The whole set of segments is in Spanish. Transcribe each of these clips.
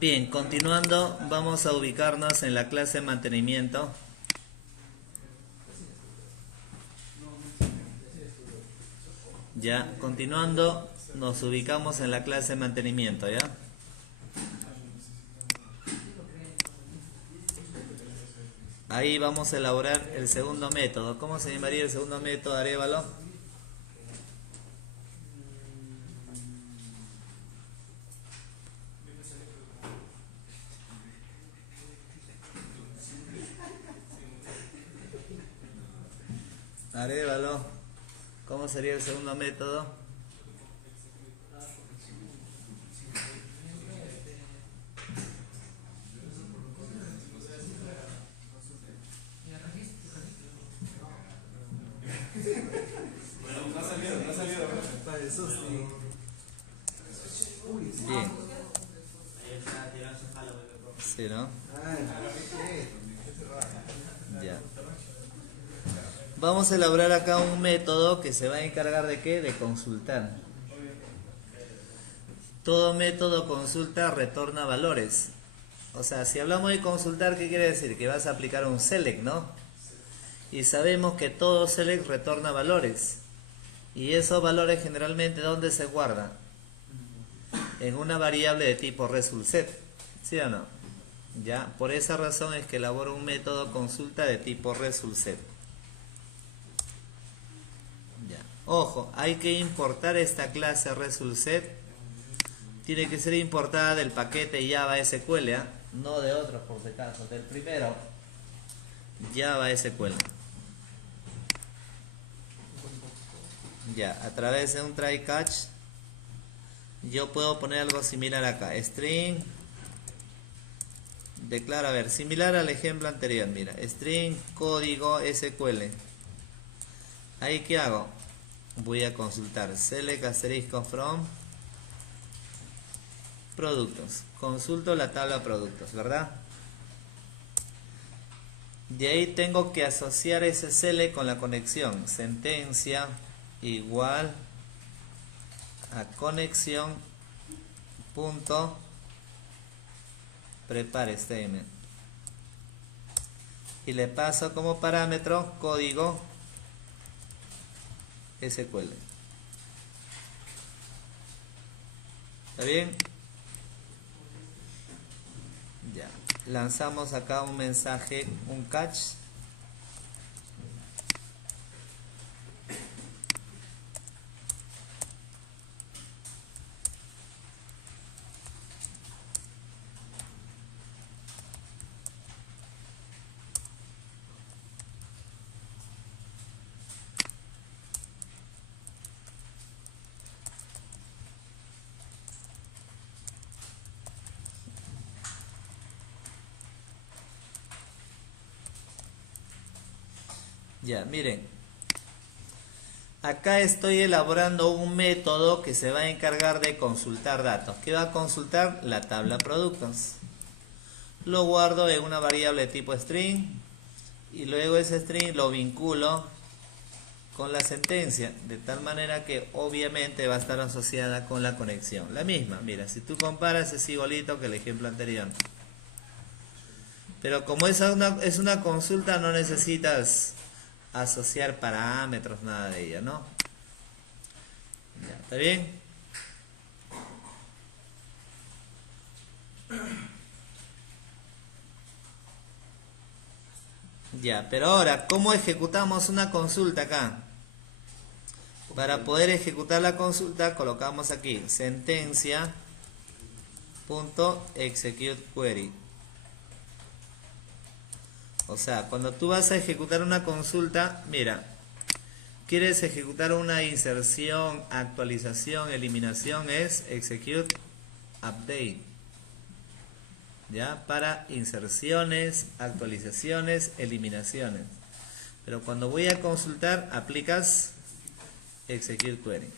Bien, continuando, vamos a ubicarnos en la clase de mantenimiento. Ya, continuando, nos ubicamos en la clase de mantenimiento, ¿ya? Ahí vamos a elaborar el segundo método. ¿Cómo se llamaría el segundo método, Arévalo? Arévalo, ¿cómo sería el segundo método? Bien. Sí, ¿no? Ya. Vamos a elaborar acá un método que se va a encargar de ¿qué? De consultar. Todo método consulta retorna valores. O sea, si hablamos de consultar, ¿qué quiere decir? Que vas a aplicar un select, ¿no? Y sabemos que todo select retorna valores. Y esos valores generalmente, ¿dónde se guardan? En una variable de tipo resultSet. ¿Sí o no? Ya, por esa razón es que elaboro un método consulta de tipo resultSet. Ya. Ojo, hay que importar esta clase resultSet. Tiene que ser importada del paquete Java SQL, ¿eh? No de otros por si acaso, del primero Java SQL. Ya, a través de un try catch yo puedo poner algo similar acá. String declara, a ver, similar al ejemplo anterior, mira, string código SQL. Ahí, ¿qué hago? Voy a consultar select asterisco from productos. Consulto la tabla productos, ¿verdad? De ahí tengo que asociar ese select con la conexión sentencia igual a conexión punto prepare statement y le paso como parámetro código SQL. ¿Está bien? Ya. Lanzamos acá un mensaje, un catch. Ya, miren. Acá estoy elaborando un método que se va a encargar de consultar datos. ¿Qué va a consultar? La tabla productos. Lo guardo en una variable de tipo string y luego ese string lo vinculo con la sentencia, de tal manera que obviamente va a estar asociada con la conexión. La misma, mira, si tú comparas es igualito que el ejemplo anterior. Pero como es una consulta, no necesitas asociar parámetros, nada de ella, ¿no? Ya, ¿está bien? Ya, pero ahora, ¿cómo ejecutamos una consulta acá? Para poder ejecutar la consulta, colocamos aquí sentencia punto execute query. O sea, cuando tú vas a ejecutar una consulta, mira, quieres ejecutar una inserción, actualización, eliminación, es execute update. ¿Ya? Para inserciones, actualizaciones, eliminaciones. Pero cuando voy a consultar, aplicas execute query.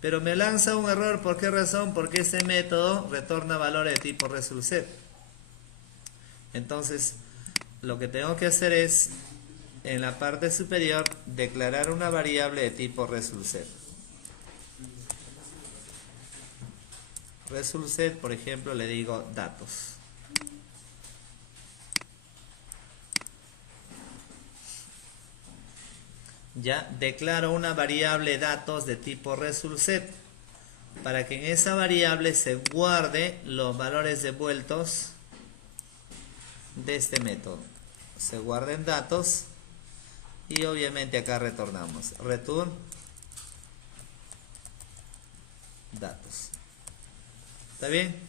Pero me lanza un error, ¿por qué razón? Porque este método retorna valores de tipo resultSet. Entonces, lo que tengo que hacer es, en la parte superior, declarar una variable de tipo resultSet. Result set, por ejemplo, le digo datos. Ya declaro una variable datos de tipo result set para que en esa variable se guarde los valores devueltos de este método. Se guarden datos y obviamente acá retornamos return datos. ¿Está bien?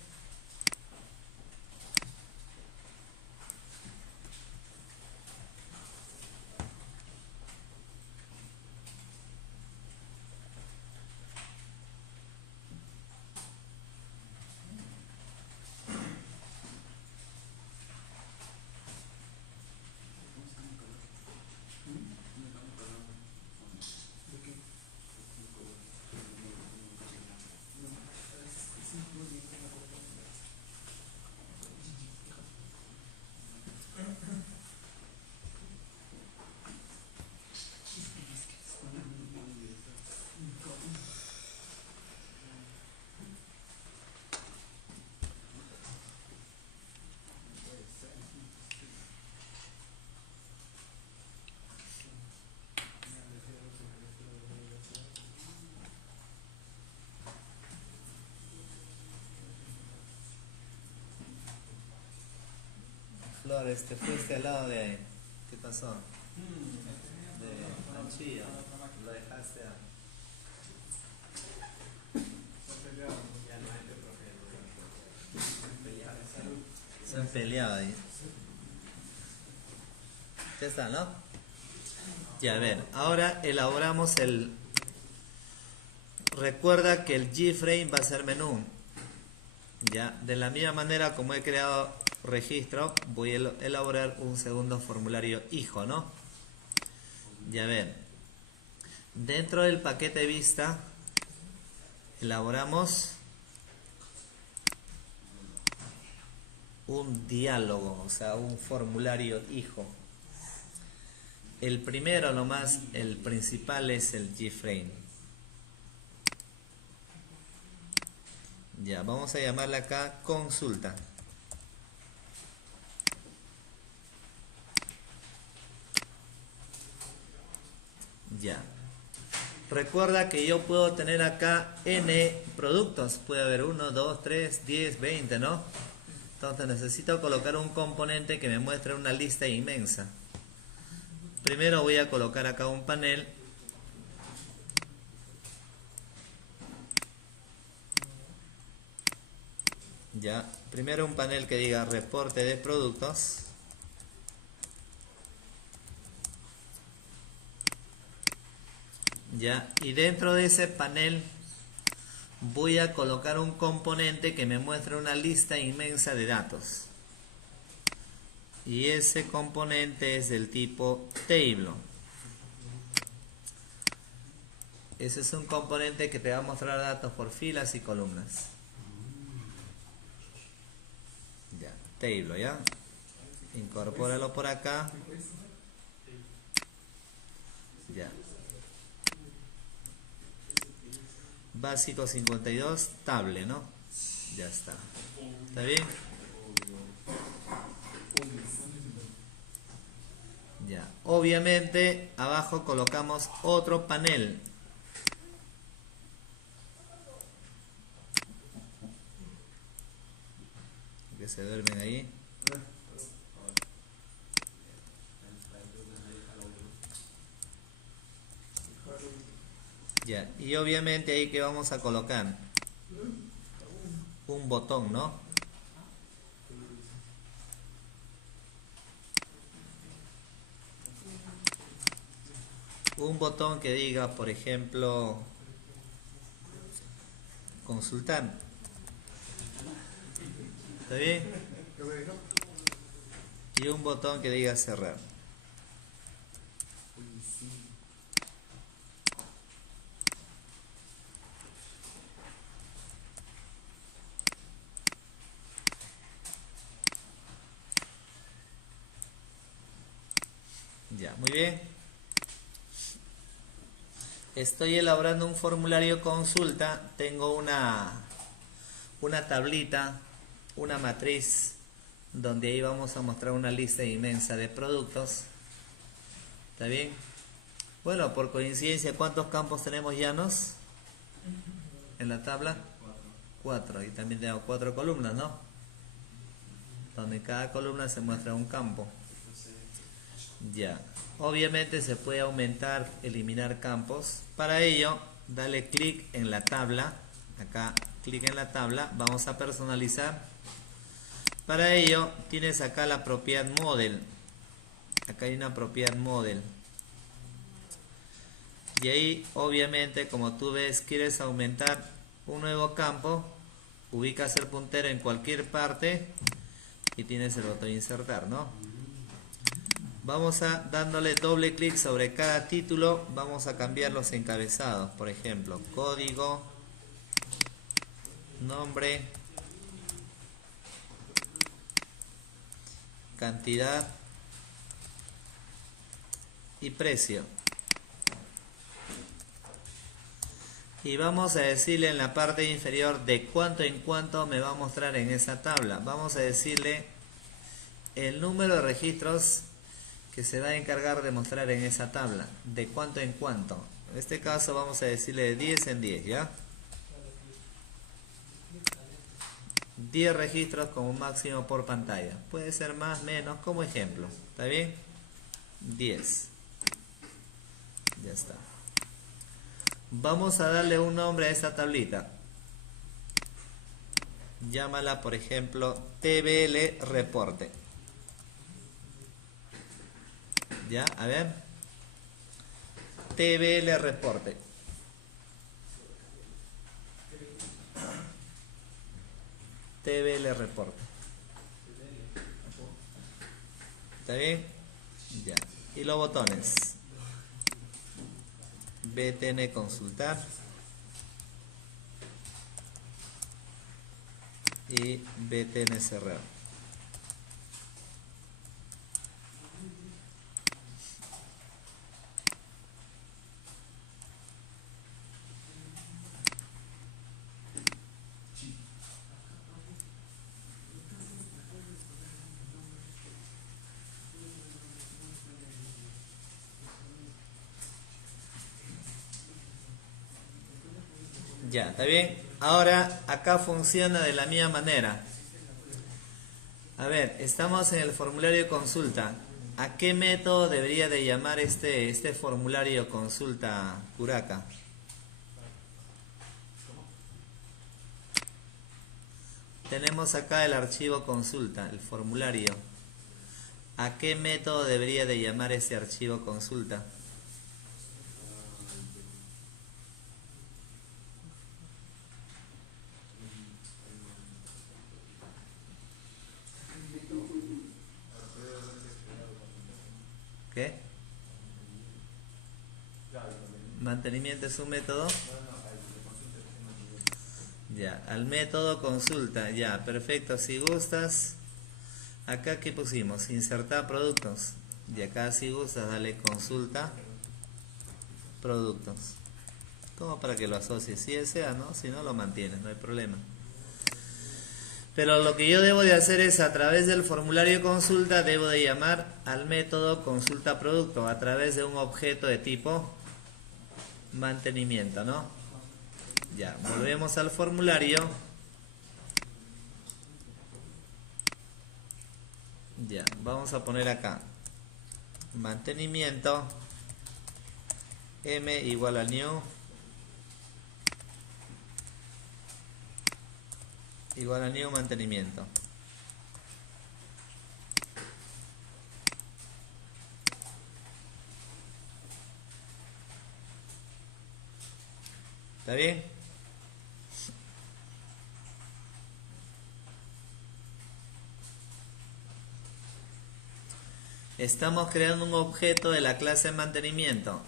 Flores, te fuiste al lado de ahí. ¿Qué pasó? De Manchilla. Lo dejaste a... Se han peleado ahí. Ya está, ¿no? Ya, a ver. Ahora elaboramos el... Recuerda que el G-frame va a ser menú. Ya, de la misma manera como he creado registro, voy a elaborar un segundo formulario hijo, ¿no? Ya ven, dentro del paquete vista elaboramos un diálogo, o sea, un formulario hijo. El primero nomás, el principal es el G-frame. Ya, vamos a llamarle acá consulta. Ya. Recuerda que yo puedo tener acá n productos. Puede haber 1, 2, 3, 10, 20, ¿no? Entonces necesito colocar un componente que me muestre una lista inmensa. Primero voy a colocar acá un panel. Ya. Primero un panel que diga reporte de productos. Ya, y dentro de ese panel voy a colocar un componente que me muestre una lista inmensa de datos. Y ese componente es del tipo table. Ese es un componente que te va a mostrar datos por filas y columnas. Ya, table, ¿ya? Incorpóralo por acá. Ya. Básico 52, table, ¿no? Ya está. ¿Está bien? Ya. Obviamente, abajo colocamos otro panel. Que se duermen ahí. Ya, y obviamente ahí que vamos a colocar un botón, ¿no? Un botón que diga, por ejemplo, consultar. ¿Está bien? Y un botón que diga cerrar. Ya, muy bien. Estoy elaborando un formulario consulta. Tengo una tablita, una matriz, donde ahí vamos a mostrar una lista inmensa de productos. ¿Está bien? Bueno, por coincidencia, ¿cuántos campos tenemos llanos en la tabla? 4. Y también tengo 4 columnas, ¿no? Donde cada columna se muestra un campo. Ya. Obviamente se puede aumentar, eliminar campos. Para ello, dale clic en la tabla. Acá, clic en la tabla. Vamos a personalizar. Para ello, tienes acá la propiedad model. Acá hay una propiedad model. Y ahí, obviamente, como tú ves, quieres aumentar un nuevo campo. Ubicas el puntero en cualquier parte y tienes el botón insertar, ¿no? Vamos a dándole doble clic sobre cada título. Vamos a cambiar los encabezados. Por ejemplo, código, nombre, cantidad y precio. Y vamos a decirle en la parte inferior de cuánto en cuánto me va a mostrar en esa tabla. Vamos a decirle el número de registros que se va a encargar de mostrar en esa tabla. De cuánto en cuánto. En este caso vamos a decirle de 10 en 10, ¿ya? 10 registros como máximo por pantalla. Puede ser más, menos, como ejemplo. ¿Está bien? 10. Ya está. Vamos a darle un nombre a esta tablita. Llámala, por ejemplo, TBL Reporte. ¿Ya? A ver. TBL Reporte. TBL Reporte. ¿Está bien? Ya. Y los botones. BTN consultar. Y BTN cerrar. Ya, ¿está bien? Ahora acá funciona de la misma manera. A ver, estamos en el formulario de consulta. ¿A qué método debería de llamar este formulario consulta Curaca? Tenemos acá el archivo consulta, el formulario. ¿A qué método debería de llamar ese archivo consulta? ¿Qué? ¿Mantenimiento es un método? Ya, al método consulta, ya, perfecto. Si gustas, acá ¿qué pusimos? Insertar productos. Y acá si gustas, dale consulta productos. Como para que lo asocies, si desea, ¿no? Si no, lo mantienes, no hay problema. Pero lo que yo debo de hacer es, a través del formulario consulta, debo de llamar al método consulta producto a través de un objeto de tipo mantenimiento, ¿no? Ya, volvemos al formulario. Ya, vamos a poner acá mantenimiento m igual a new mantenimiento. ¿Está bien? Estamos creando un objeto de la clase mantenimiento.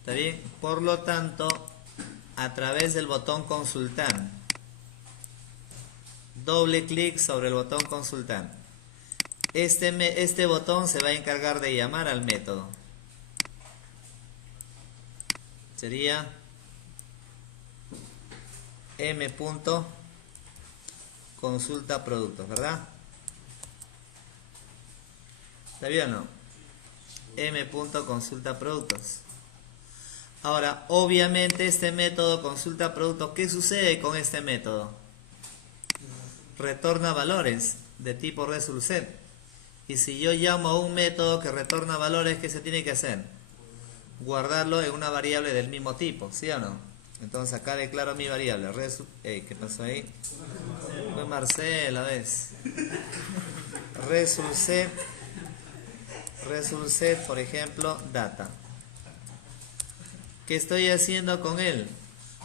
¿Está bien? Por lo tanto, a través del botón consultar, doble clic sobre el botón consultar. Este botón se va a encargar de llamar al método. Sería m. consulta productos, ¿verdad? ¿Está bien o no? m.consulta productos. Ahora, obviamente este método consulta productos, ¿qué sucede con este método? Retorna valores de tipo result set. Y si yo llamo a un método que retorna valores, ¿qué se tiene que hacer? Guardarlo en una variable del mismo tipo, ¿sí o no? Entonces acá declaro mi variable. ¿Qué pasó ahí? Fue Marcela, ¿ves? Result set, por ejemplo, data. ¿Qué estoy haciendo con él?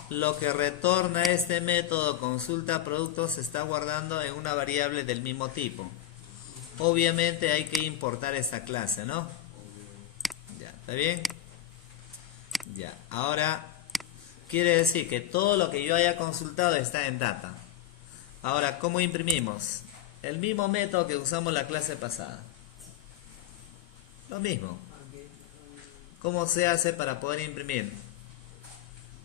Lo que retorna este método consulta productos se está guardando en una variable del mismo tipo. Obviamente hay que importar esta clase, ¿no? Ya, ¿está bien? Ya, ahora quiere decir que todo lo que yo haya consultado está en data. Ahora, ¿cómo imprimimos? El mismo método que usamos la clase pasada. Lo mismo. ¿Cómo se hace para poder imprimir?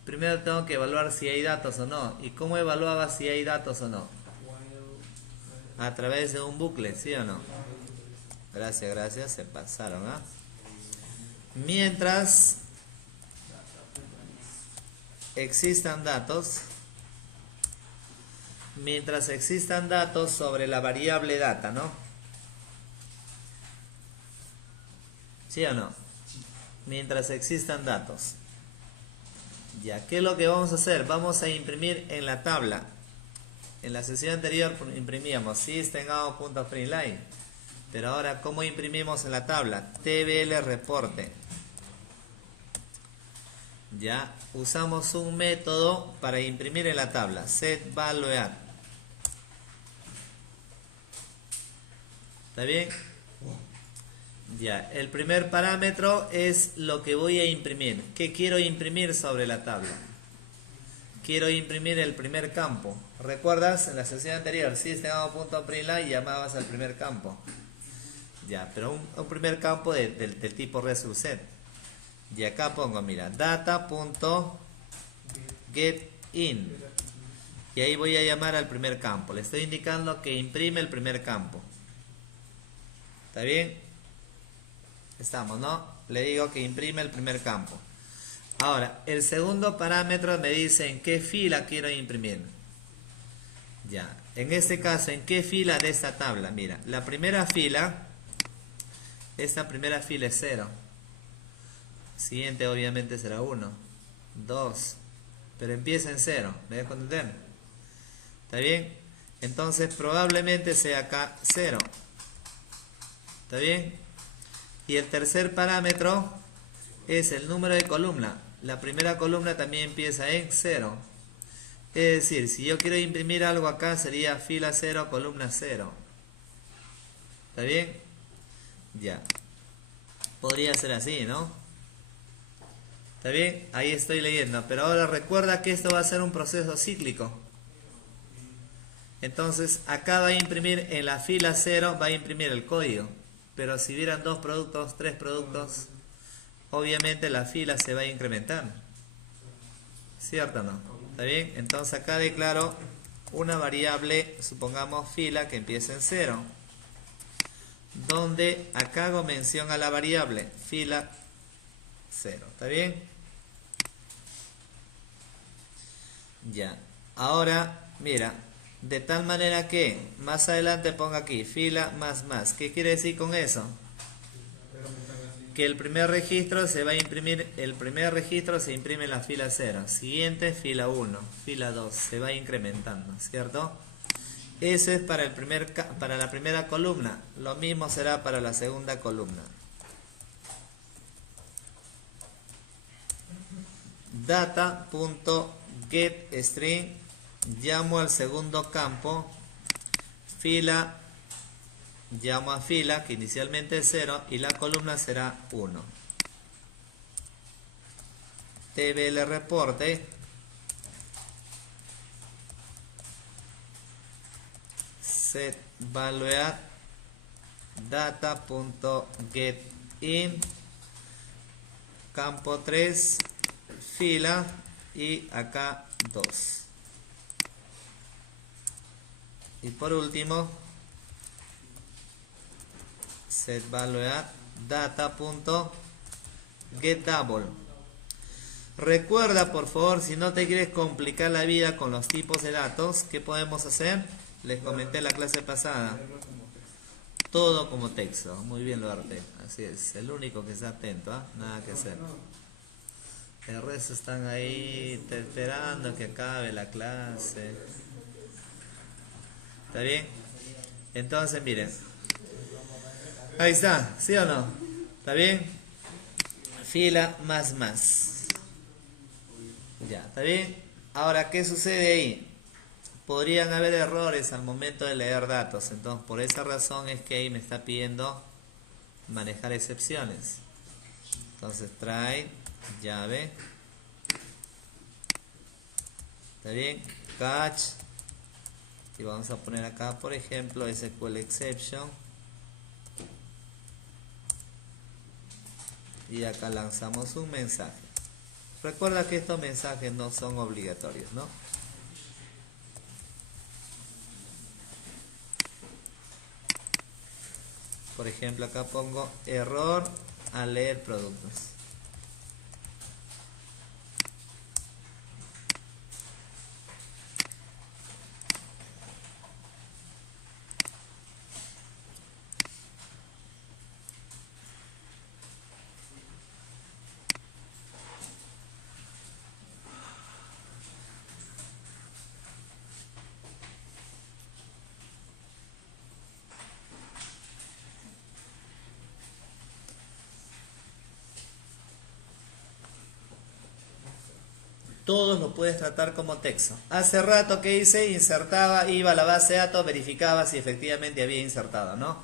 Primero tengo que evaluar si hay datos o no. ¿Y cómo evaluaba si hay datos o no? A través de un bucle, ¿sí o no? Gracias, se pasaron, ¿ah? Mientras existan datos sobre la variable data, ¿no? ¿Sí o no? Mientras existan datos. Ya, ¿qué es lo que vamos a hacer? Vamos a imprimir en la tabla. En la sesión anterior imprimíamos system.out.println. Pero ahora, ¿cómo imprimimos en la tabla? tbl reporte. Ya, usamos un método para imprimir en la tabla. setValueAdd. ¿Está bien? Ya, el primer parámetro es lo que voy a imprimir. ¿Qué quiero imprimir sobre la tabla? Quiero imprimir el primer campo. ¿Recuerdas? En la sesión anterior, system.out.println llamabas al primer campo. Ya, pero un primer campo del tipo result set. Y acá pongo, mira, data.getIn. Y ahí voy a llamar al primer campo. Le estoy indicando que imprime el primer campo. ¿Está bien? Estamos, ¿no? Le digo que imprime el primer campo. Ahora, el segundo parámetro me dice en qué fila quiero imprimir. Ya, en este caso, ¿en qué fila de esta tabla? Mira, la primera fila, esta primera fila es 0. Siguiente obviamente será 1, 2, pero empieza en 0. ¿Me dejo entender? ¿Está bien? Entonces probablemente sea acá 0. ¿Está bien? Y el tercer parámetro es el número de columna. La primera columna también empieza en 0. Es decir, si yo quiero imprimir algo acá sería fila 0, columna 0. ¿Está bien? Ya. Podría ser así, ¿no? ¿Está bien? Ahí estoy leyendo. Pero ahora recuerda que esto va a ser un proceso cíclico. Entonces acá va a imprimir en la fila 0, va a imprimir el código. Pero si hubieran 2 productos, 3 productos, obviamente la fila se va a incrementar. ¿Cierto o no? ¿Está bien? Entonces acá declaro una variable, supongamos fila, que empieza en 0. Donde acá hago mención a la variable fila 0. ¿Está bien? Ya. Ahora, mira, de tal manera que más adelante ponga aquí fila más. ¿Qué quiere decir con eso? Que el primer registro se va a imprimir, el primer registro se imprime en la fila 0. Siguiente, fila 1, fila 2, se va incrementando, ¿cierto? Eso es para para la primera columna. Lo mismo será para la segunda columna. Data.getString, llamo al segundo campo, fila, llamo a fila, que inicialmente es 0, y la columna será 1. tbl reporte, setValueAdd, data.getIn, campo 3, fila, y acá 2. Y por último, setValueAddData.getDouble. Recuerda, por favor, si no te quieres complicar la vida con los tipos de datos, ¿qué podemos hacer? Les comenté en la clase pasada. Todo como texto. Muy bien, Duarte. Así es. El único que está atento, ¿ah? Nada que hacer. El resto están ahí esperando que acabe la clase. ¿Está bien? Entonces, miren. Ahí está, ¿sí o no? ¿Está bien? Fila más. Ya, ¿está bien? Ahora, ¿qué sucede ahí? Podrían haber errores al momento de leer datos. Entonces, por esa razón es que ahí me está pidiendo manejar excepciones. Entonces, try llave. ¿Está bien? Catch. Y vamos a poner acá, por ejemplo, SQL exception. Y acá lanzamos un mensaje. Recuerda que estos mensajes no son obligatorios, ¿no? Por ejemplo, acá pongo error al leer productos. Todos lo puedes tratar como texto. Hace rato que hice, insertaba, iba a la base de datos, verificaba si efectivamente había insertado, ¿no?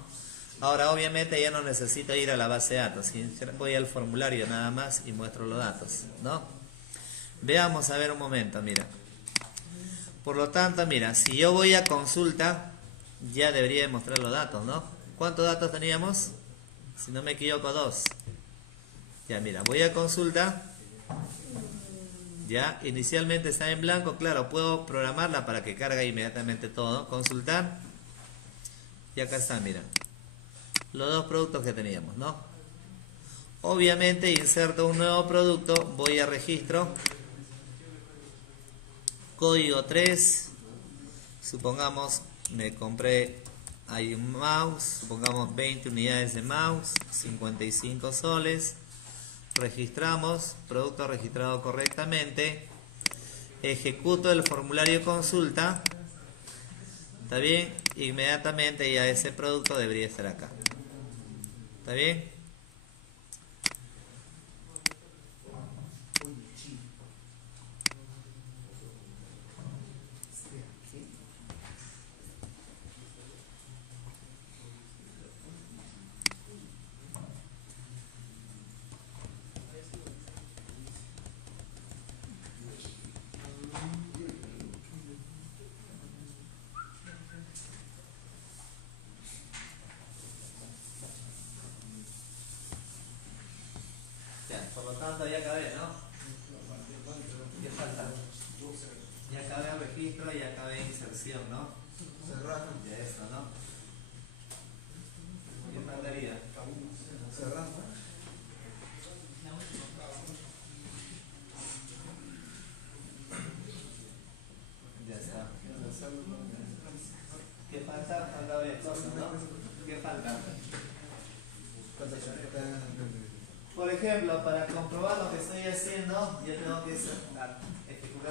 Ahora obviamente ya no necesito ir a la base de datos. Voy al formulario nada más y muestro los datos, ¿no? Veamos a ver un momento, mira. Por lo tanto, mira, si yo voy a consulta, ya debería mostrar los datos, ¿no? ¿Cuántos datos teníamos? Si no me equivoco, 2. Ya, mira, voy a consulta. Ya, inicialmente está en blanco, claro, puedo programarla para que cargue inmediatamente todo. Consultar. Y acá está, mira. Los dos productos que teníamos, ¿no? Obviamente inserto un nuevo producto, voy a registro. Código 3. Supongamos, me compré ahí un mouse, supongamos 20 unidades de mouse, 55 soles. Registramos, producto registrado correctamente. Ejecuto el formulario consulta. ¿Está bien? Inmediatamente ya ese producto debería estar acá. ¿Está bien? Por lo tanto ya acabé, ¿no? ¿Qué falta? Ya acabé el registro y acabé inserción, ¿no? Ya esto, ¿no? ¿Qué faltaría? Ya está. ¿Qué falta? Falta varias cosas, ¿no? ¿Qué falta? Por ejemplo, para comprobar lo que estoy haciendo, yo tengo que ejecutar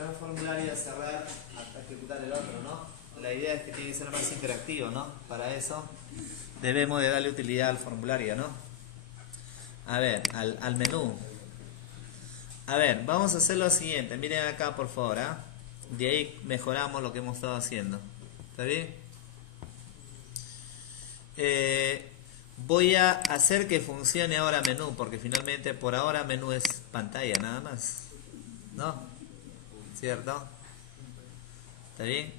un formulario y cerrar hasta ejecutar el otro, ¿no? La idea es que tiene que ser más interactivo, ¿no? Para eso debemos de darle utilidad al formulario, ¿no? A ver, al menú. A ver, vamos a hacer lo siguiente. Miren acá, por favor, ¿ah? De ahí mejoramos lo que hemos estado haciendo. ¿Está bien? Voy a hacer que funcione ahora menú, porque finalmente por ahora menú es pantalla nada más, ¿no? ¿Cierto? ¿Está bien?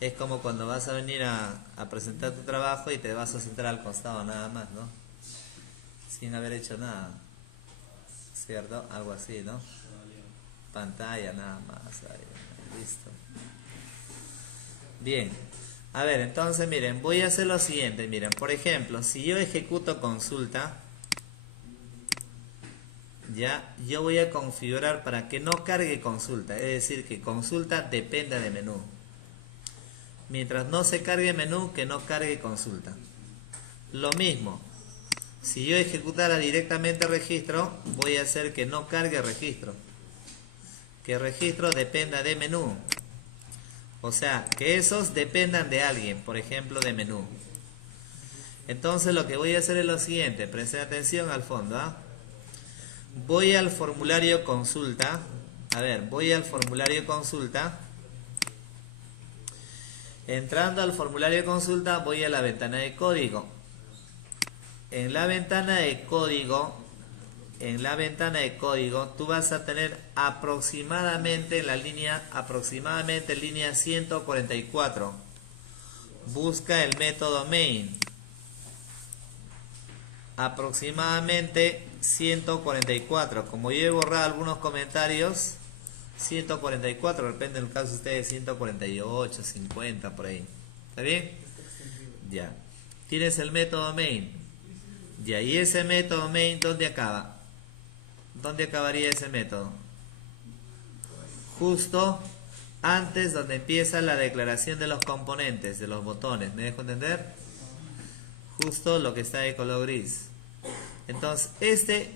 Es como cuando vas a venir a presentar tu trabajo y te vas a sentar al costado nada más, ¿no? Sin haber hecho nada, ¿cierto? Algo así, ¿no? Pantalla nada más, ahí, listo. Bien, A ver, entonces miren, voy a hacer lo siguiente. Miren, por ejemplo, si yo ejecuto consulta, ya, yo voy a configurar para que no cargue consulta. Es decir, que consulta dependa de menú. Mientras no se cargue menú, que no cargue consulta. Lo mismo, si yo ejecutara directamente registro, voy a hacer que no cargue registro. Que registro dependa de menú. O sea, que esos dependan de alguien, por ejemplo, de menú. Entonces lo que voy a hacer es lo siguiente, presten atención al fondo, ¿ah? Voy al formulario consulta. A ver, voy al formulario consulta. Entrando al formulario consulta, voy a la ventana de código. En la ventana de código, tú vas a tener aproximadamente en la línea, línea 144. Busca el método main. Aproximadamente 144. Como yo he borrado algunos comentarios, 144, depende del caso de ustedes, 148, 50, por ahí. ¿Está bien? Ya. Tienes el método main. Ya, y ese método main, ¿dónde acaba? ¿Dónde acabaría ese método? Justo antes donde empieza la declaración de los componentes, de los botones. ¿Me dejo entender? Justo lo que está de color gris. Entonces,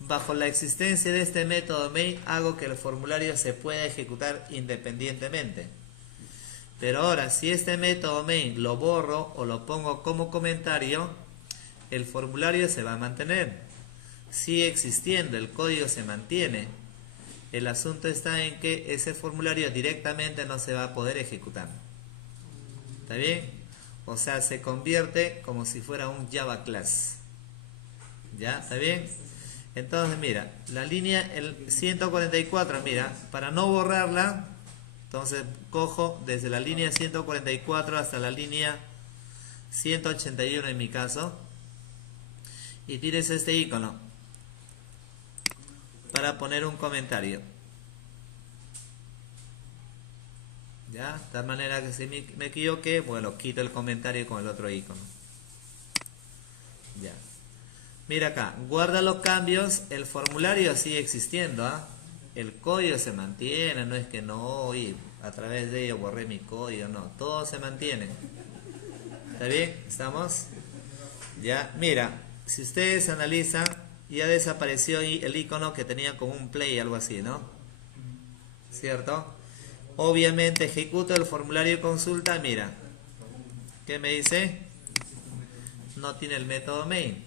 bajo la existencia de este método main, hago que el formulario se pueda ejecutar independientemente. Pero ahora, si este método main lo borro o lo pongo como comentario, el formulario se va a mantener. Sigue existiendo, el código se mantiene. El asunto está en que ese formulario directamente no se va a poder ejecutar. ¿Está bien? O sea, se convierte como si fuera un Java class. ¿Ya? ¿Está bien? Entonces, mira, la línea el 144, mira, para no borrarla, entonces cojo desde la línea 144 hasta la línea 181 en mi caso, y tires este icono para poner un comentario. ¿Ya? De tal manera que si me equivoqué, bueno, quito el comentario con el otro icono. Ya. Mira acá, guarda los cambios, el formulario sigue existiendo, ¿ah? El código se mantiene, no es que no, y a través de ello borré mi código, no, todo se mantiene. ¿Está bien? ¿Estamos? Ya, mira, si ustedes analizan, ya desapareció el icono que tenía como un play, algo así, ¿no? ¿Cierto? Obviamente ejecuto el formulario consulta, mira, ¿qué me dice? No tiene el método main.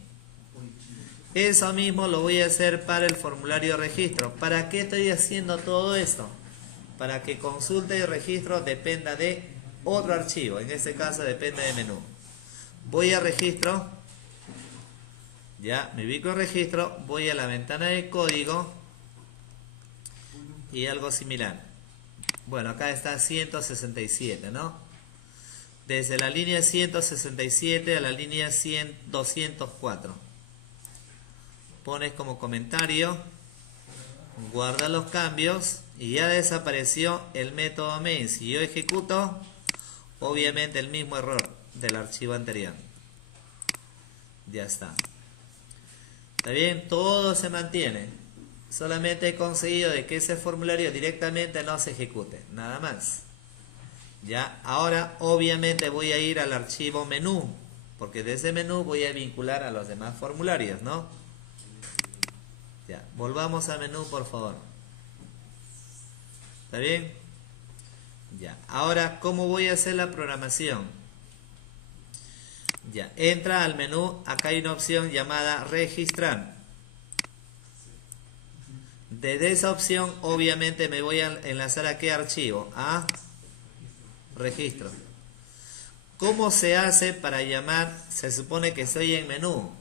Eso mismo lo voy a hacer para el formulario registro. ¿Para qué estoy haciendo todo esto? Para que consulta y registro dependa de otro archivo. En este caso depende de menú. Voy a registro. Ya, me ubico en registro. Voy a la ventana de código. Y algo similar. Bueno, acá está 167, ¿no? Desde la línea 167 a la línea 204. Pones como comentario, guarda los cambios y ya desapareció el método main. Si yo ejecuto, obviamente el mismo error del archivo anterior. Ya está. ¿Está bien? Todo se mantiene. Solamente he conseguido de que ese formulario directamente no se ejecute. Nada más. Ya, ahora obviamente voy a ir al archivo menú. Porque de ese menú voy a vincular a los demás formularios, ¿no? Ya, volvamos a menú, por favor. ¿Está bien? Ya, ahora, ¿cómo voy a hacer la programación? Ya, entra al menú, acá hay una opción llamada registrar. Desde esa opción, obviamente me voy a enlazar a qué archivo, a registro. ¿Cómo se hace para llamar? Se supone que estoy en menú.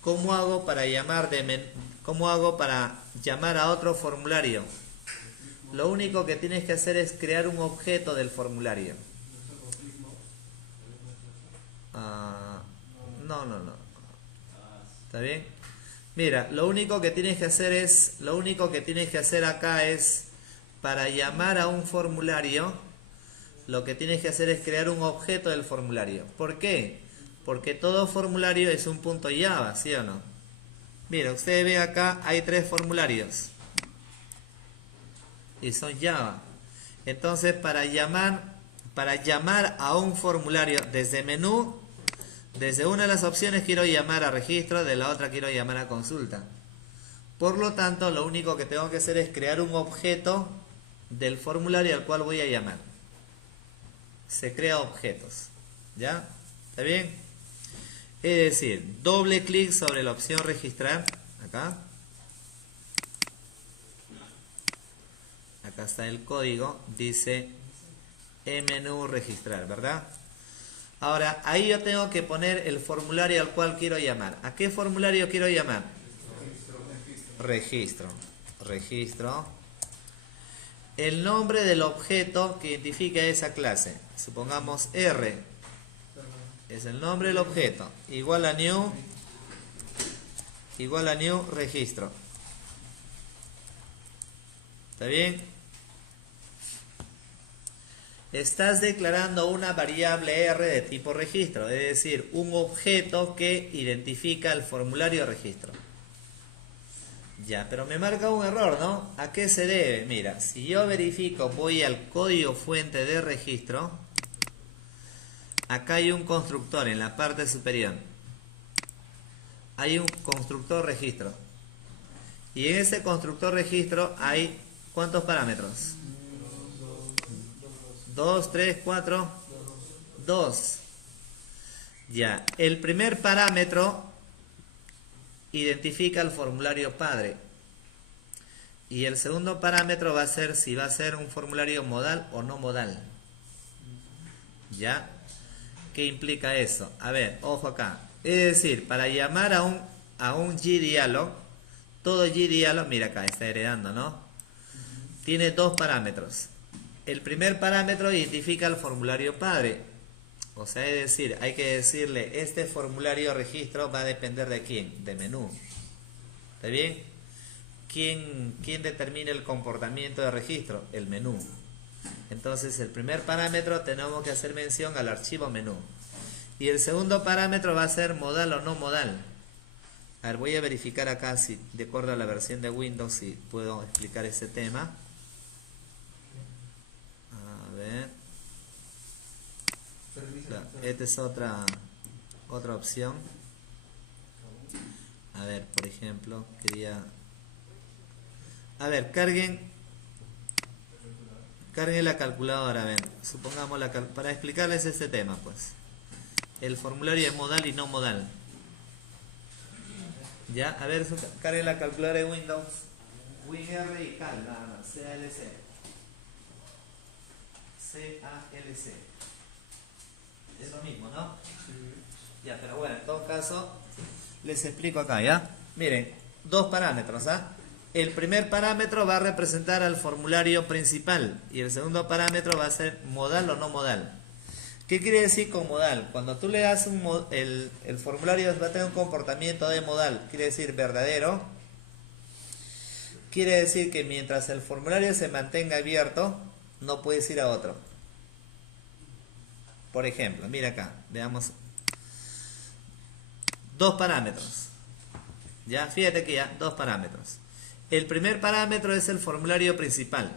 ¿Cómo hago para llamar ¿Cómo hago para llamar a otro formulario? Lo único que tienes que hacer es crear un objeto del formulario. No. ¿Está bien? Mira, lo único que tienes que hacer acá es, para llamar a un formulario, lo que tienes que hacer es crear un objeto del formulario. ¿Por qué? Porque todo formulario es un punto Java, ¿sí o no? Mira, ustedes ven acá, hay 3 formularios. Y son Java. Entonces, para llamar a un formulario desde menú, desde una de las opciones quiero llamar a registro, de la otra quiero llamar a consulta. Por lo tanto, lo único que tengo que hacer es crear un objeto del formulario al cual voy a llamar. Se crea objetos. ¿Ya? ¿Está bien? Es decir, doble clic sobre la opción registrar. Acá. Acá está el código. Dice menú registrar, ¿verdad? Ahora, ahí yo tengo que poner el formulario al cual quiero llamar. ¿A qué formulario quiero llamar? Registro. El nombre del objeto que identifica esa clase. Supongamos R. Es el nombre del objeto. Igual a new registro. ¿Está bien? Estás declarando una variable R de tipo registro, es decir, un objeto que identifica el formulario de registro. Ya, pero me marca un error, ¿no? ¿A qué se debe? Mira, si yo verifico, voy al código fuente de registro. Acá hay un constructor en la parte superior. Hay un constructor registro. Y en ese constructor registro hay ¿cuántos parámetros? 2, 3, 4, 2. Ya, el primer parámetro identifica el formulario padre. Y el segundo parámetro va a ser si va a ser un formulario modal o no modal. ¿Ya? ¿Qué implica eso? A ver, ojo acá. Es decir, para llamar a un GDialog, todo GDialog, mira acá, está heredando, ¿no? Tiene 2 parámetros. El primer parámetro identifica el formulario padre. O sea, es decir, hay que decirle, este formulario registro va a depender de quién, de menú. ¿Está bien? ¿Quién determina el comportamiento de registro? El menú. Entonces, el primer parámetro tenemos que hacer mención al archivo menú. Y el segundo parámetro va a ser modal o no modal. A ver, voy a verificar acá si, de acuerdo a la versión de Windows, si puedo explicar ese tema. A ver. Esta es otra opción. A ver, por ejemplo, a ver, carguen la calculadora, ven. Supongamos para explicarles este tema, pues. El formulario es modal y no modal. Ya, a ver, carguen la calculadora de Windows. WinR y cal, nada más. CALC. Es lo mismo, ¿no? Ya, pero bueno, en todo caso, les explico acá, ¿ya? Miren, 2 parámetros, ¿ah? El primer parámetro va a representar al formulario principal y el segundo parámetro va a ser modal o no modal. ¿Qué quiere decir con modal? Cuando tú le das el formulario va a tener un comportamiento de modal, quiere decir verdadero. Quiere decir que mientras el formulario se mantenga abierto, no puedes ir a otro. Por ejemplo, mira acá, veamos 2 parámetros. Ya, fíjate que ya 2 parámetros. El primer parámetro es el formulario principal.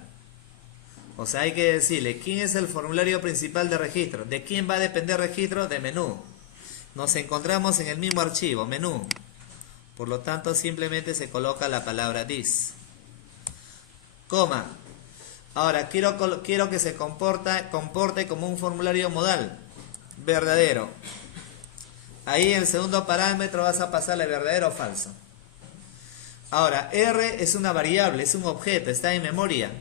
O sea, hay que decirle quién es el formulario principal de registro. ¿De quién va a depender registro? De menú. Nos encontramos en el mismo archivo, menú. Por lo tanto, simplemente se coloca la palabra this. Coma. Ahora, quiero que se comporte como un formulario modal. Verdadero. Ahí en el segundo parámetro vas a pasarle verdadero o falso. Ahora, R es una variable, es un objeto, está en memoria.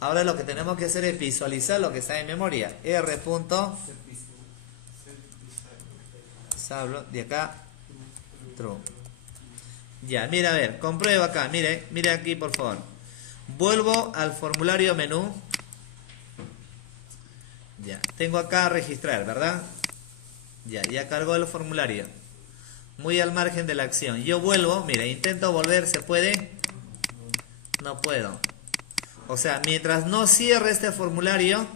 Ahora lo que tenemos que hacer es visualizar lo que está en memoria. R. Sablo, de acá, true. Ya, mira, a ver, compruebo acá, mire aquí por favor. Vuelvo al formulario menú. Ya, tengo acá registrar, ¿verdad? Ya cargó el formulario. Muy al margen de la acción. Yo vuelvo, mira, intento volver, ¿se puede? No puedo. O sea, mientras no cierre este formulario,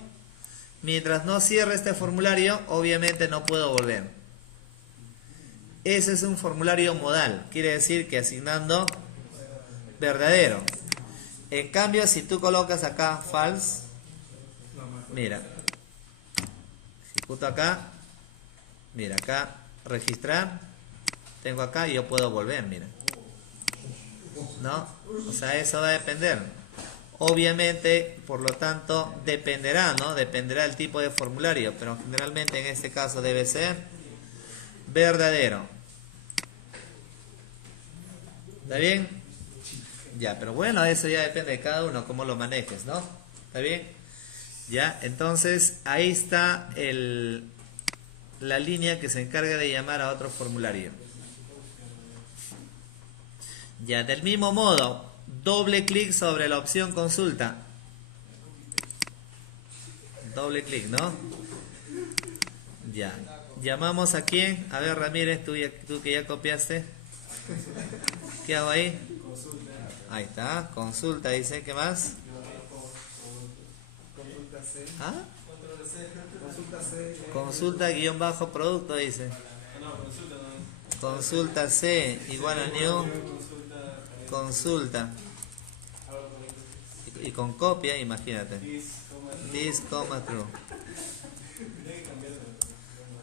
Mientras no cierre este formulario, obviamente no puedo volver. Ese es un formulario modal, quiere decir que asignando verdadero. En cambio, si tú colocas acá false, mira, ejecuto acá, mira acá, registrar, tengo acá y yo puedo volver, mira. ¿No? O sea, eso va a depender. Obviamente, por lo tanto, dependerá, ¿no? Dependerá el tipo de formulario, pero generalmente en este caso debe ser verdadero. ¿Está bien? Ya, pero bueno, eso ya depende de cada uno, cómo lo manejes, ¿no? ¿Está bien? Ya, entonces ahí está la línea que se encarga de llamar a otro formulario. Ya, del mismo modo, doble clic sobre la opción consulta. Doble clic, ¿no? Ya. Llamamos a quién. A ver, Ramírez, tú que ya copiaste. ¿Qué hago ahí? Ahí está, consulta, dice, ¿qué más? ¿Ah? Consulta guión bajo producto, dice. Consulta C igual a new consulta. Y con copia, imagínate. This, true.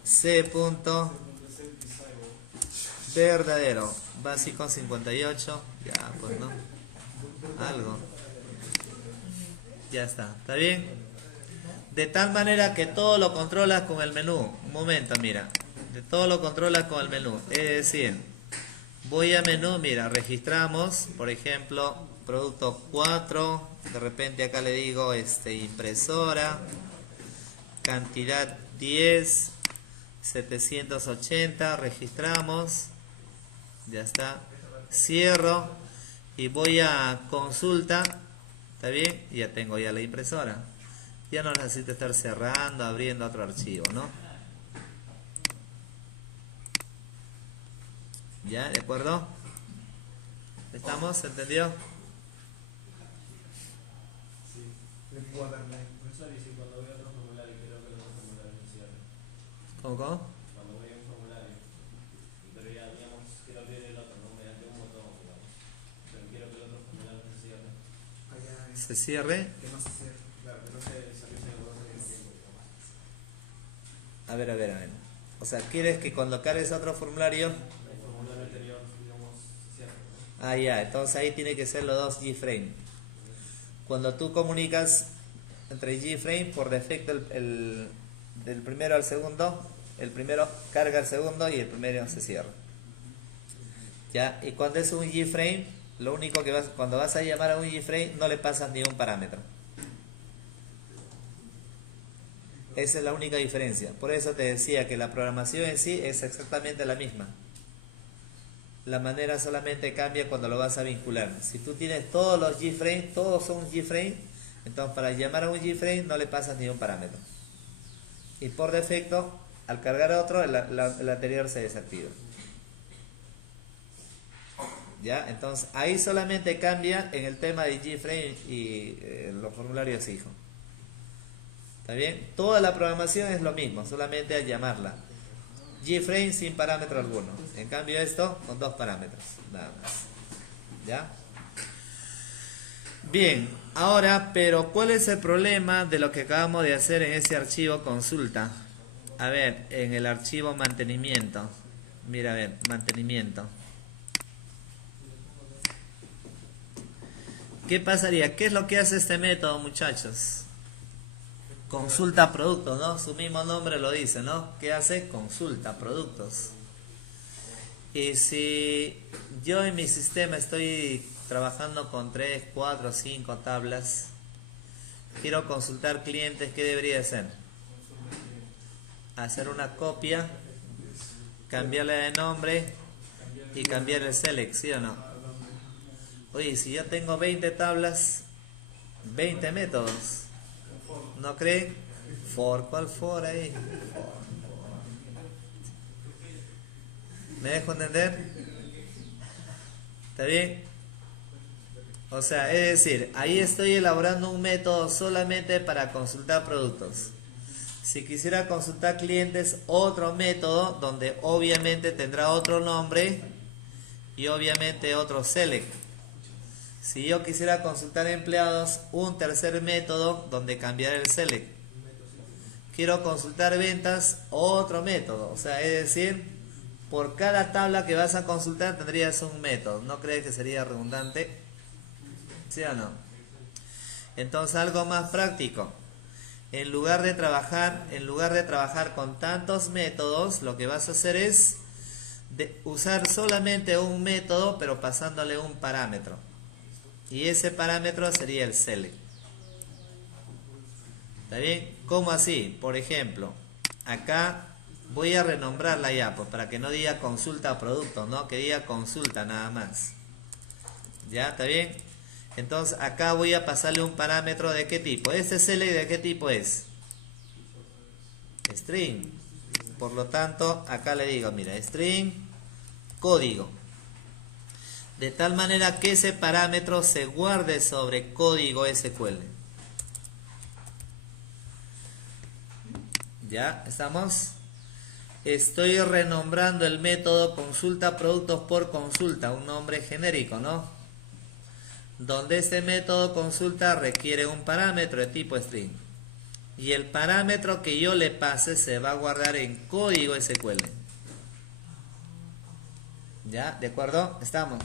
C punto verdadero. Básico 58. Ya, pues no. Algo. Ya está. ¿Está bien? De tal manera que todo lo controlas con el menú. Un momento, mira. De todo lo controlas con el menú. Es decir, voy a menú, mira, registramos, por ejemplo, producto 4. De repente acá le digo impresora. Cantidad 10. 780. Registramos. Ya está. Cierro. Y voy a consulta. ¿Está bien? Y ya tengo ya la impresora. Ya no necesito estar cerrando, abriendo otro archivo, ¿no? ¿Ya? ¿De acuerdo? ¿Estamos? ¿Entendió? Sí. Profesor, y si cuando voy a otro formulario quiero que el otro formulario se cierre. ¿Cómo? Cuando voy a un formulario, pero ya digamos quiero abrir el otro, ¿no? Mediante un botón, digamos. Pero quiero que el otro formulario se cierre. ¿Se cierre? Que no se cierre. Claro, que no se salte el botón al mismo tiempo, digamos. A ver. O sea, ¿quieres que cuando cargues otro formulario? El formulario anterior, digamos, se cierre, ¿no? Ah, ya. Entonces ahí tiene que ser los dos G-frame. Cuando tú comunicas entre G-frame, por defecto del primero al segundo, el primero carga el segundo y el primero se cierra. ¿Ya? Y cuando es un G-frame, lo único que cuando vas a llamar a un G-frame no le pasas ni un parámetro. Esa es la única diferencia. Por eso te decía que la programación en sí es exactamente la misma. La manera solamente cambia cuando lo vas a vincular. Si tú tienes todos los G-frames, todos son G-frame, entonces para llamar a un G-frame no le pasas ni un parámetro. Y por defecto, al cargar otro, el anterior se desactiva. ¿Ya? Entonces ahí solamente cambia en el tema de G-frame y los formularios hijos. ¿Está bien? Toda la programación es lo mismo, solamente al llamarla. G-frame sin parámetro alguno. En cambio esto con dos parámetros, nada más. ¿Ya? Bien, ahora, pero ¿cuál es el problema de lo que acabamos de hacer en ese archivo consulta? A ver, en el archivo mantenimiento. Mira, a ver, mantenimiento. ¿Qué pasaría? ¿Qué es lo que hace este método, muchachos? Consulta productos, ¿no? Su mismo nombre lo dice, ¿no? ¿Qué hace? Consulta productos. Y si yo en mi sistema estoy trabajando con 3, 4, 5 tablas, quiero consultar clientes, ¿qué debería hacer? Hacer una copia, cambiarle de nombre y cambiar el select, ¿sí o no? Oye, si yo tengo 20 tablas, 20 métodos, ¿no cree? ¿Cuál for ahí? ¿Me dejo entender? ¿Está bien? O sea, es decir, ahí estoy elaborando un método solamente para consultar productos. Si quisiera consultar clientes, otro método donde obviamente tendrá otro nombre y obviamente otro select. Si yo quisiera consultar empleados, un tercer método donde cambiar el select. Quiero consultar ventas, otro método. O sea, es decir, por cada tabla que vas a consultar tendrías un método. ¿No crees que sería redundante? ¿Sí o no? Entonces, algo más práctico. En lugar de trabajar con tantos métodos, lo que vas a hacer es usar solamente un método, pero pasándole un parámetro. Y ese parámetro sería el select. ¿Está bien? ¿Cómo así? Por ejemplo, acá voy a renombrarla ya, pues para que no diga consulta a producto, ¿no? Que diga consulta nada más. ¿Ya? ¿Está bien? Entonces acá voy a pasarle un parámetro de qué tipo. Este select de qué tipo es. String. Por lo tanto, acá le digo, mira, string código. De tal manera que ese parámetro se guarde sobre código SQL. ¿Ya? ¿Estamos? Estoy renombrando el método consulta productos por consulta, un nombre genérico, ¿no? Donde este método consulta requiere un parámetro de tipo string. Y el parámetro que yo le pase se va a guardar en código SQL. ¿Ya? ¿De acuerdo? Estamos.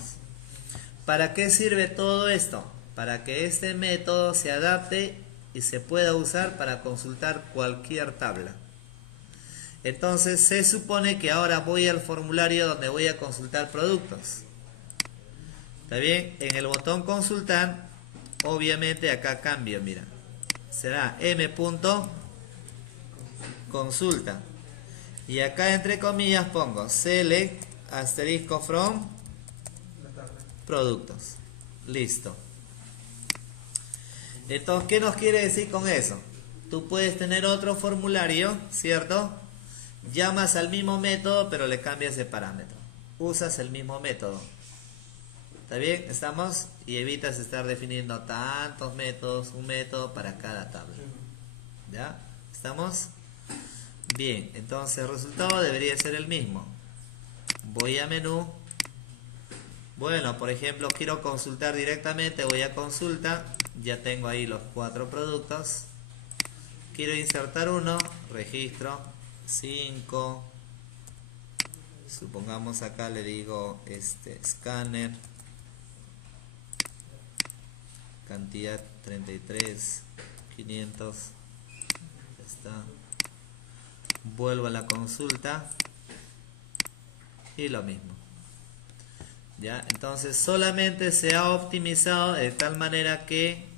¿Para qué sirve todo esto? Para que este método se adapte y se pueda usar para consultar cualquier tabla. Entonces se supone que ahora voy al formulario donde voy a consultar productos. ¿Está bien? En el botón consultar, obviamente acá cambio, mira. Será m.consulta. Y acá entre comillas pongo select asterisco from productos. Listo. Entonces, ¿qué nos quiere decir con eso? Tú puedes tener otro formulario, ¿cierto? Llamas al mismo método, pero le cambias de parámetro. Usas el mismo método. ¿Está bien? ¿Estamos? Y evitas estar definiendo tantos métodos, un método para cada tabla. ¿Ya? ¿Estamos? Bien, entonces el resultado debería ser el mismo. Voy a menú. Bueno, por ejemplo, quiero consultar directamente, voy a consulta. Ya tengo ahí los 4 productos. Quiero insertar uno, registro, 5. Supongamos acá le digo escáner. Cantidad 33, 500. Ya está. Vuelvo a la consulta. Y lo mismo. ¿Ya? Entonces solamente se ha optimizado de tal manera que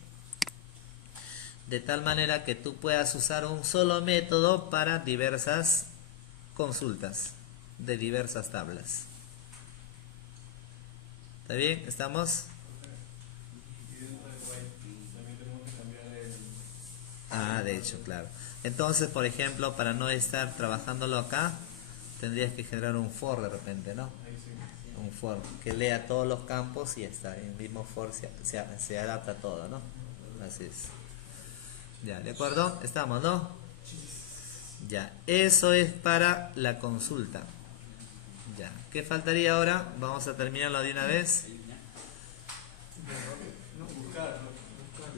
tú puedas usar un solo método para diversas consultas de diversas tablas. ¿Está bien? ¿Estamos? De hecho, claro. Entonces, por ejemplo, para no estar trabajándolo acá, tendrías que generar un for de repente, ¿no? Un for que lea todos los campos y está. En el mismo for se adapta todo, ¿no? Así es. Ya, ¿de acuerdo? Estamos, ¿no? Ya, eso es para la consulta. Ya, ¿qué faltaría ahora? Vamos a terminarlo de una vez.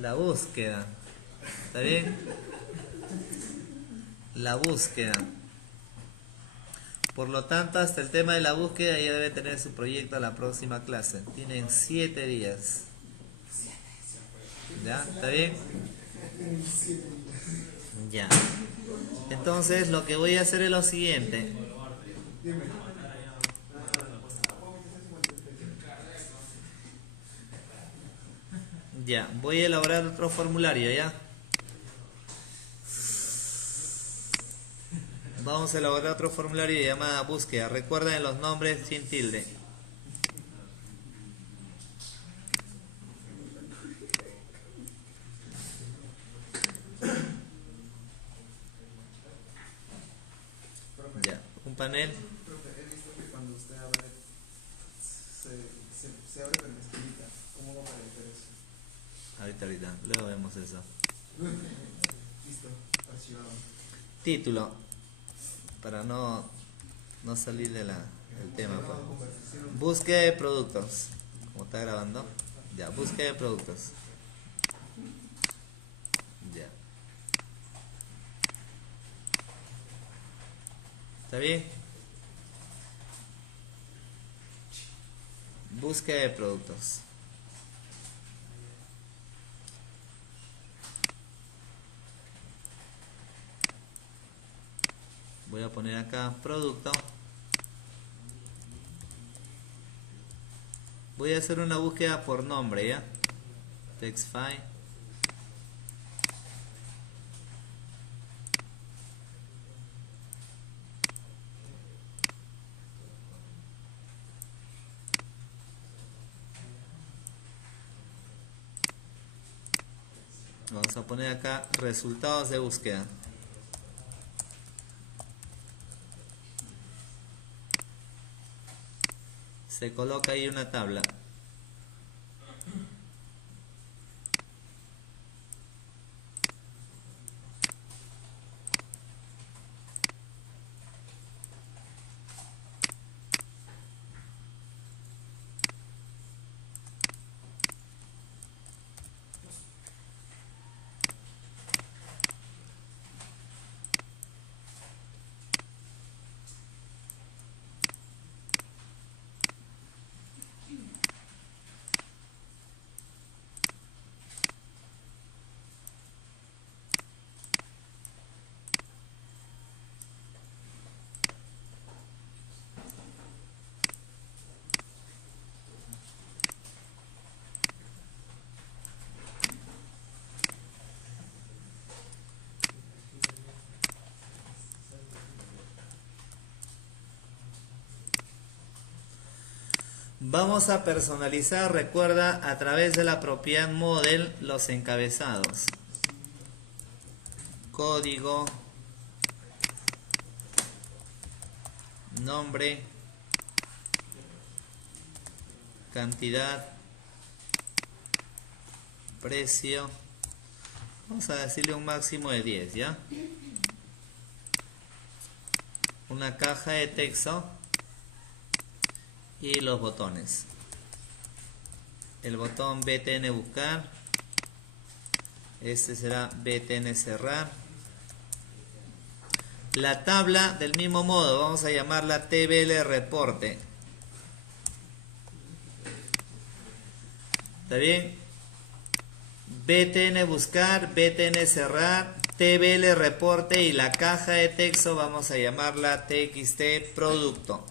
La búsqueda. ¿Está bien? La búsqueda. Por lo tanto, hasta el tema de la búsqueda ya debe tener su proyecto a la próxima clase. Tienen 7 días. ¿Ya? ¿Está bien? Ya. Entonces, lo que voy a hacer es lo siguiente. Ya, voy a elaborar otro formulario, ¿ya? Vamos a elaborar otro formulario llamado búsqueda. Recuerden los nombres sin tilde. Ya, un panel. He visto que cuando usted abre, se abre con esquinita. ¿Cómo va a aparecer eso? Ahorita, luego vemos eso. Listo, archivado. Título. Para no salir del tema. Pues. Conversación. Búsqueda de productos. Como está grabando. Ya, búsqueda de productos. Ya. ¿Está bien? Búsqueda de productos. Voy a poner acá producto. Voy a hacer una búsqueda por nombre, ¿ya? Text file. Vamos a poner acá resultados de búsqueda. Se coloca ahí una tabla. Vamos a personalizar, recuerda, a través de la propiedad model los encabezados. Código, nombre, cantidad, precio. Vamos a decirle un máximo de 10, ¿ya? Una caja de texto y los botones. El botón btn buscar. Este será btn cerrar. La tabla del mismo modo, vamos a llamarla tbl reporte. ¿Está bien? btn buscar, btn cerrar, tbl reporte y la caja de texto vamos a llamarla txt producto.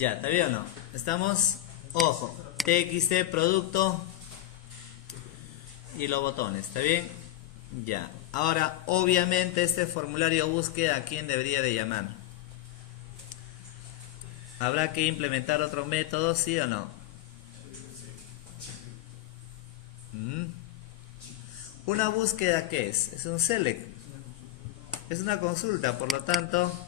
Ya, ¿está bien o no? Estamos, ojo, TXT producto y los botones, ¿está bien? Ya. Ahora, obviamente este formulario búsqueda, ¿a quién debería de llamar? ¿Habrá que implementar otro método, sí o no? ¿Mm? ¿Una búsqueda qué es? Es un select. Es una consulta, por lo tanto,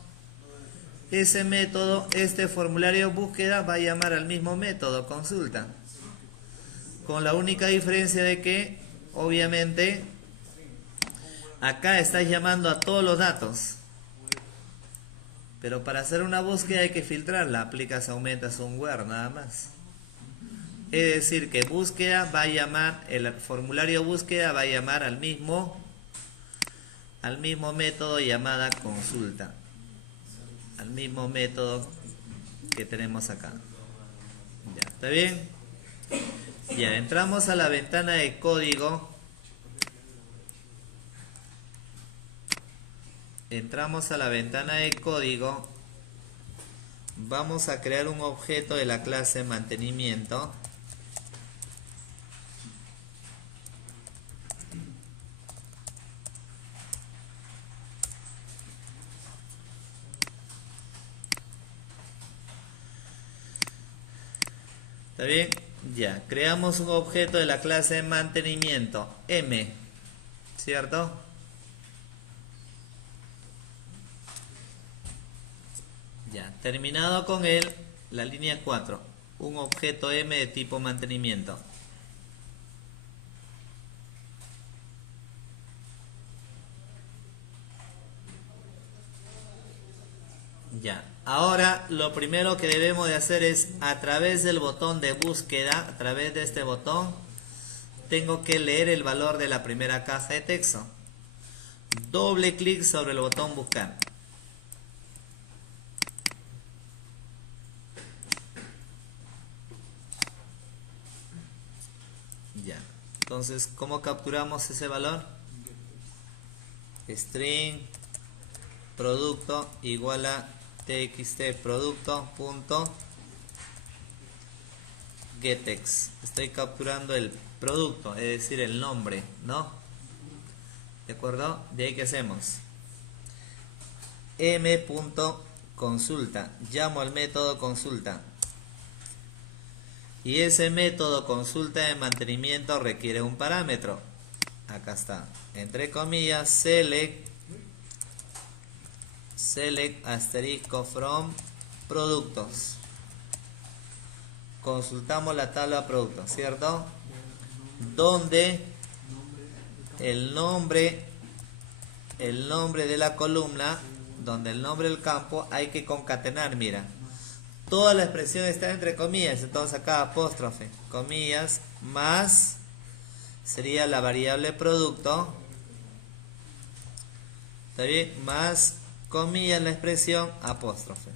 ese método, este formulario búsqueda va a llamar al mismo método consulta. Con la única diferencia de que, obviamente, acá estás llamando a todos los datos. Pero para hacer una búsqueda hay que filtrarla. Aplicas, aumentas un where, nada más. Es decir, que búsqueda va a llamar, el formulario búsqueda va a llamar al mismo método llamada consulta. Al mismo método que tenemos acá. Ya, ¿está bien? Ya, entramos a la ventana de código. Entramos a la ventana de código. Vamos a crear un objeto de la clase mantenimiento. ¿Está bien? Ya, creamos un objeto de la clase mantenimiento M, ¿cierto? Ya, terminado con él, la línea 4, un objeto M de tipo mantenimiento. Ya, ahora lo primero que debemos de hacer es, a través del botón de búsqueda, a través de este botón, tengo que leer el valor de la primera caja de texto. Doble clic sobre el botón buscar. Ya, entonces, ¿cómo capturamos ese valor? String producto igual a txt producto punto gettext. Estoy capturando el producto, es decir, el nombre, ¿no? ¿De acuerdo? De ahí que hacemos m.consulta, llamo al método consulta, y ese método consulta de mantenimiento requiere un parámetro. Acá está, entre comillas, select asterisco from productos. Consultamos la tabla de productos, ¿cierto? Donde el nombre de la columna, donde el nombre del campo hay que concatenar, mira. Toda la expresión está entre comillas, entonces acá apóstrofe, comillas, más sería la variable producto, ¿está bien? Más comillas la expresión apóstrofe.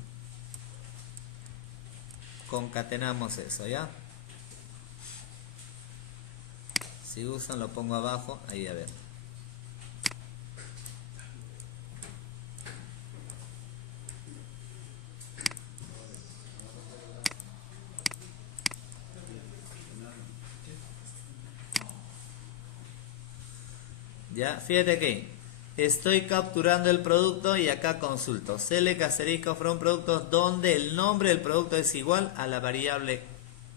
Concatenamos eso, ¿ya? Si usan lo pongo abajo, ahí a ver. Ya, fíjate que estoy capturando el producto y acá consulto select asterisco from productos, donde el nombre del producto es igual a la variable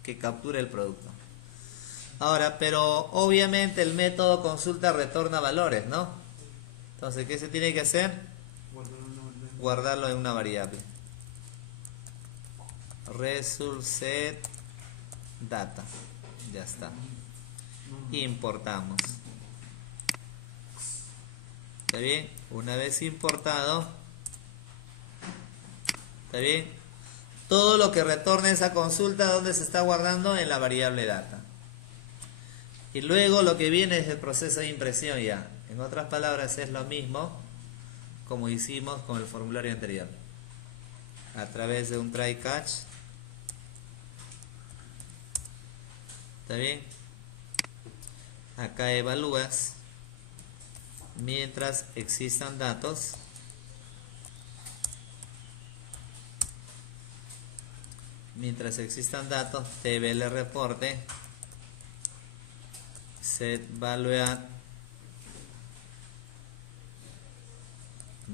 que captura el producto. Ahora, pero obviamente el método consulta retorna valores, ¿no? Entonces, ¿qué se tiene que hacer? Guardarlo en una variable. Result set data. Ya está. Importamos. ¿Está bien? Una vez importado, ¿está bien? Todo lo que retorne esa consulta, ¿dónde se está guardando? En la variable data. Y luego lo que viene es el proceso de impresión ya. En otras palabras, es lo mismo como hicimos con el formulario anterior. A través de un try catch. ¿Está bien? Acá evalúas. Mientras existan datos, mientras existan datos, tbl reporte set value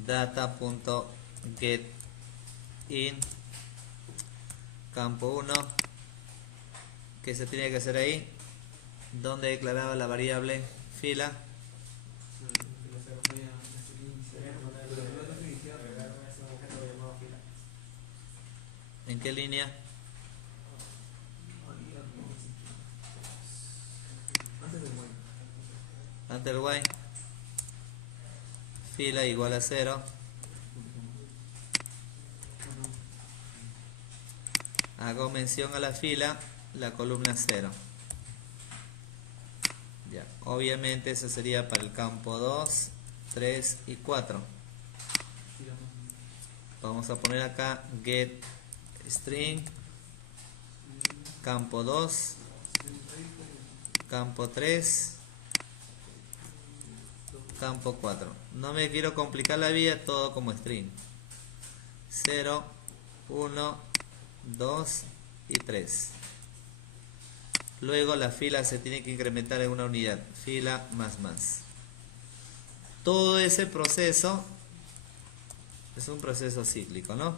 data.get in campo 1. ¿Qué se tiene que hacer ahí? ¿Dónde declaraba la variable fila? ¿En qué línea? Antes del while. Fila igual a 0. Hago mención a la fila, la columna 0. Ya, obviamente eso sería para el campo 2, 3 y 4. Vamos a poner acá get string campo 2, campo 3, campo 4. No me quiero complicar la vida, todo como string. 0, 1, 2 y 3. Luego la fila se tiene que incrementar en una unidad. Fila más. Todo ese proceso es un proceso cíclico, ¿no?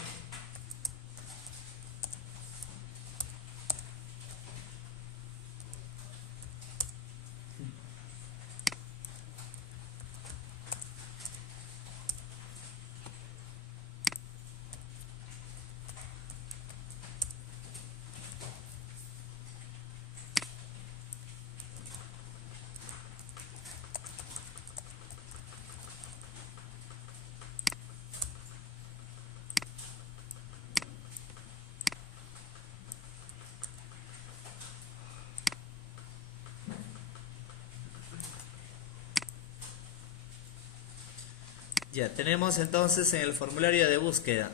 Ya tenemos entonces en el formulario de búsqueda,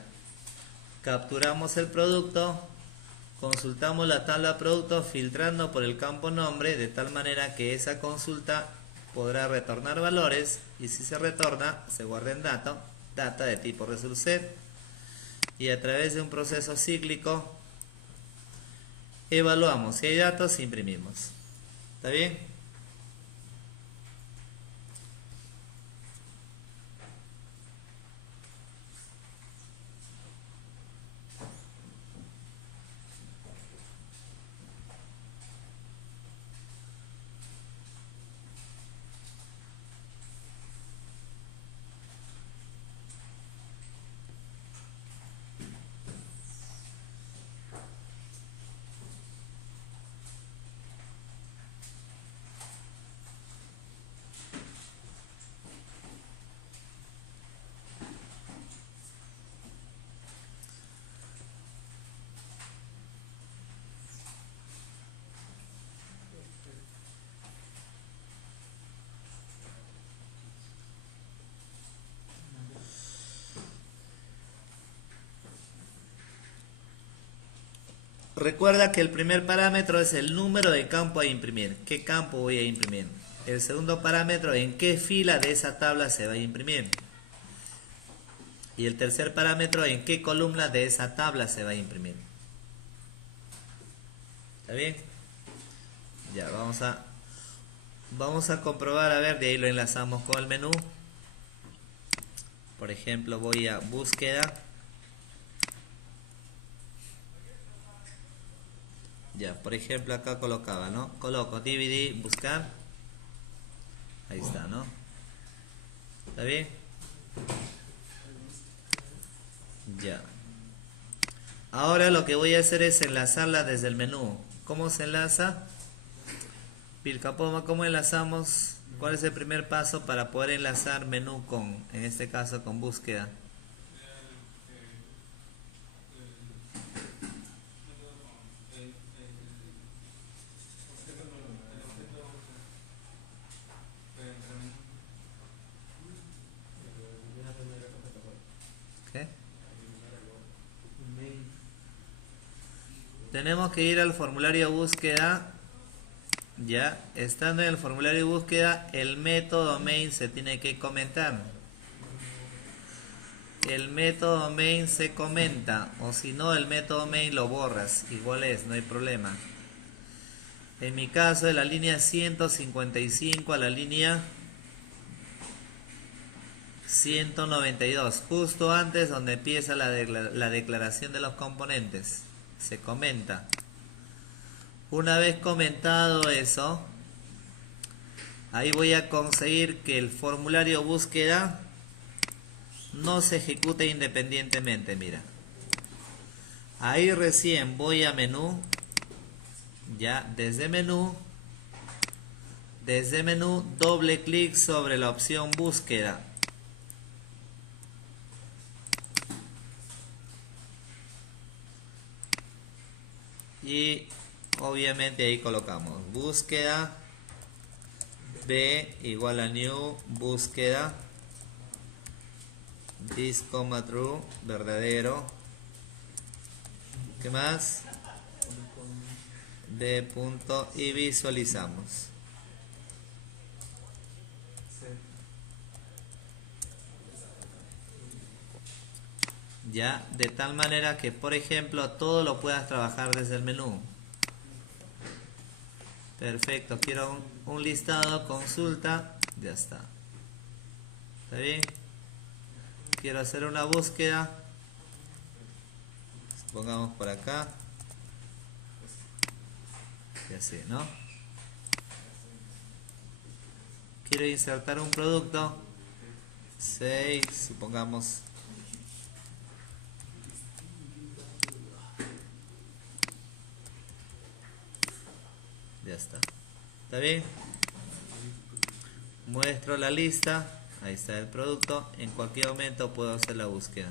capturamos el producto, consultamos la tabla producto filtrando por el campo nombre de tal manera que esa consulta podrá retornar valores y si se retorna se guarda en data de tipo resolset y a través de un proceso cíclico evaluamos si hay datos e imprimimos. ¿Está bien? Recuerda que el primer parámetro es el número de campo a imprimir. ¿Qué campo voy a imprimir? El segundo parámetro, ¿en qué fila de esa tabla se va a imprimir? Y el tercer parámetro, ¿en qué columna de esa tabla se va a imprimir? ¿Está bien? Ya, vamos a comprobar, a ver, de ahí lo enlazamos con el menú. Por ejemplo, voy a búsqueda. Ya, por ejemplo, acá colocaba, ¿no? Coloco DVD, buscar. Ahí está, ¿no? ¿Está bien? Ya. Ahora lo que voy a hacer es enlazarla desde el menú. ¿Cómo se enlaza? Pilcapoma, ¿cómo enlazamos? ¿Cuál es el primer paso para poder enlazar menú con, en este caso, con búsqueda? ¿Qué? Tenemos que ir al formulario de búsqueda. Ya, estando en el formulario de búsqueda, el método main se tiene que comentar. el método main se comenta, o si no el método main lo borras, igual es, no hay problema. En mi caso de la línea 155 a la línea 192, justo antes donde empieza la declaración de los componentes, se comenta. Una vez comentado eso, ahí voy a conseguir que el formulario búsqueda no se ejecute independientemente, mira. Ahí recién voy a menú, ya desde menú, doble clic sobre la opción búsqueda. Y obviamente ahí colocamos búsqueda b igual a new búsqueda this, true, verdadero. ¿Qué más? B punto y visualizamos. Ya, de tal manera que, por ejemplo, todo lo puedas trabajar desde el menú. Perfecto, quiero un listado, consulta, ya está. ¿Está bien? Quiero hacer una búsqueda. Pongamos por acá. Y así, ¿no? Quiero insertar un producto. 6, supongamos. Ya está. ¿Está bien? Muestro la lista. Ahí está el producto. En cualquier momento puedo hacer la búsqueda.